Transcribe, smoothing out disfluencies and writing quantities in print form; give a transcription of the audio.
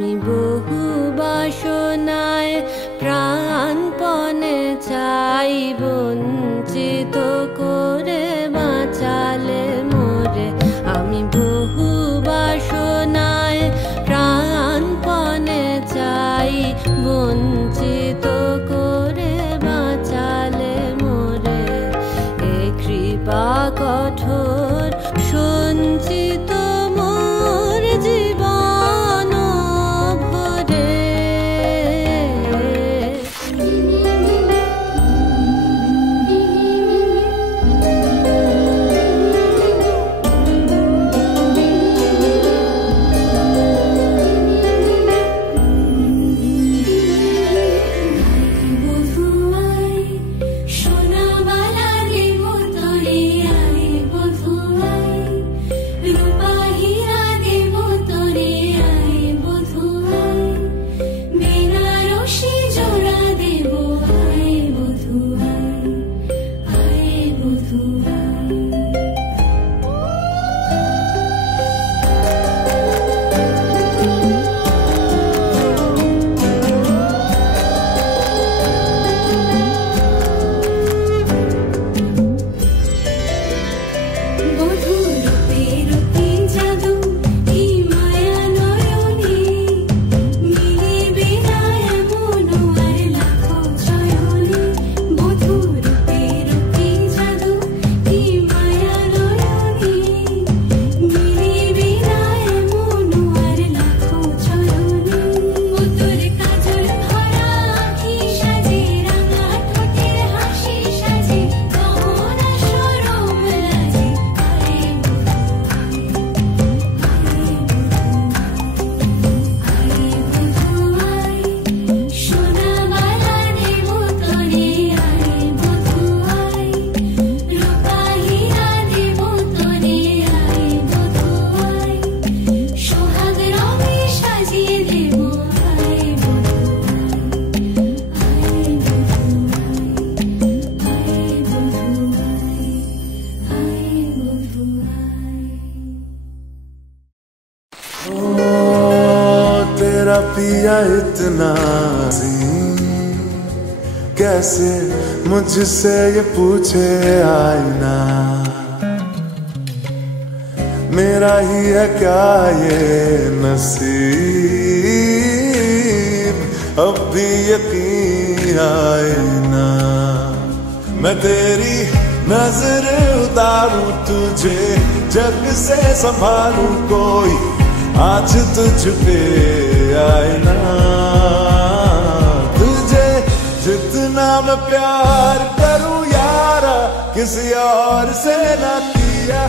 আমি বহু বাসনায় প্রাণপণে চাই, বঞ্চিত করে বাঁচালে মোরে। আমি বহু বাসনায় প্রাণপণে চাই, বঞ্চিত করে বাঁচালে মোরে। এ কৃপা কঠোর সঞ্চিত মোর জীবন ভরে। पिया इतना कैसे मुझसे ये पूछे आईना, मेरा ही है क्या ये नसीब, अब भी यकीन आए ना। मैं तेरी नजर उतारूं तुझे, जग से संभालूं कोई आज तुझ पे आए ना। तुझे जितना मैं प्यार करूं यारा, किसी और से ना किया।